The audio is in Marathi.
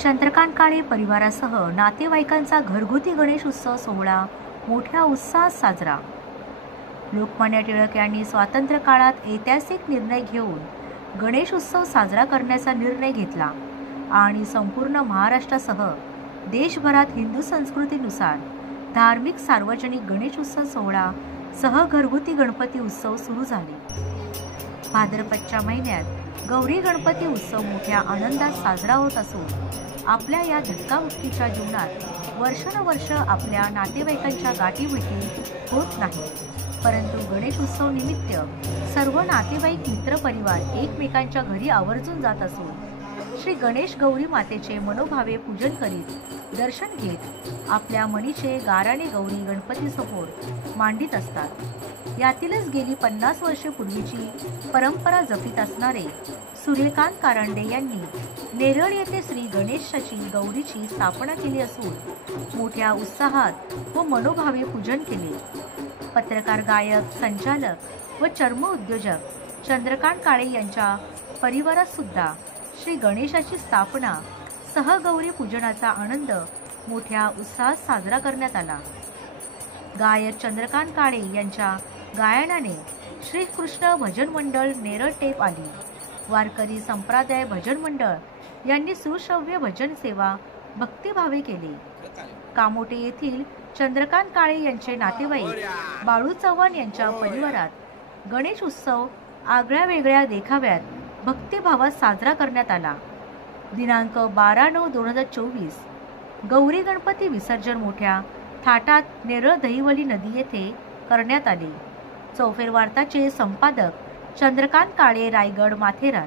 चंद्रकांत काळे परिवारासह नातेवाईकांचा घरगुती गणेश उत्सव सोहळा मोठ्या उत्साहात साजरा। लोकमान्य टिळक यांनी स्वातंत्र्य काळात ऐतिहासिक निर्णय घेऊन गणेश उत्सव साजरा करण्याचा निर्णय घेतला आणि संपूर्ण महाराष्ट्रासह देशभरात हिंदू संस्कृतीनुसार धार्मिक सार्वजनिक गणेश उत्सव सोहळा सह घरगुती गणपती उत्सव सुरू झाले। भाद्रपदच्या महिन्यात गौरी गणपती उत्सव मोठ्या आनंदात साजरा होत असून आपल्या या धक्काबुक्कीच्या जीवनात वर्षानुवर्ष आपल्या नातेवाईकांच्या गाठीभेटी होत नाही, परंतु गणेश उत्सव निमित्त सर्व नातेवाईक मित्रपरिवार एकमेकांच्या घरी आवर्जून जात असून श्री गणेश गौरी मातेचे मनोभावे पूजन करीत दर्शन घेत आपल्या मनीचे गाराणे गौरी गणपतीसमोर मांडित असतात। यातीलच गेली 50 वर्षे पूर्वीची परंपरा जपित असणारे सूर्यकांत कारंडे यांनी नेरळ येथे श्री गणेशाची गौरीची स्थापना केली असून मोठ्या उत्साहात व मनोभावे पूजन केले। पत्रकार, गायक, संचालक व चर्म उद्योजक चंद्रकांत काळे यांच्या परिवारात सुद्धा श्री गणेशाची स्थापना सह गौरी पूजनाचा आनंद मोठ्या उत्साहात साजरा करण्यात आला। गायक चंद्रकांत काळे यांच्या गायनाने श्री कृष्ण भजन मंडळ नेरळ टेप आली। वारकरी संप्रदाय भजन मंडळ यांनी सुश्रव्य भजन सेवा भक्तिभावे केली। कामोटे येथील चंद्रकांत काळे यांचे नातेवाईक बाळू चव्हाण यांच्या परिवारात गणेश उत्सव आगळ्या वेगळ्या देखाव्यात भक्तिभावात साजरा करण्यात आला। दिनांक 12/9/2024 गौरी गणपती विसर्जन मोठ्या थाटात नेरळ दहिवली नदी येथे करण्यात आले। चौफेर वार्ताचे संपादक चंद्रकांत काळे, रायगड, माथेरान।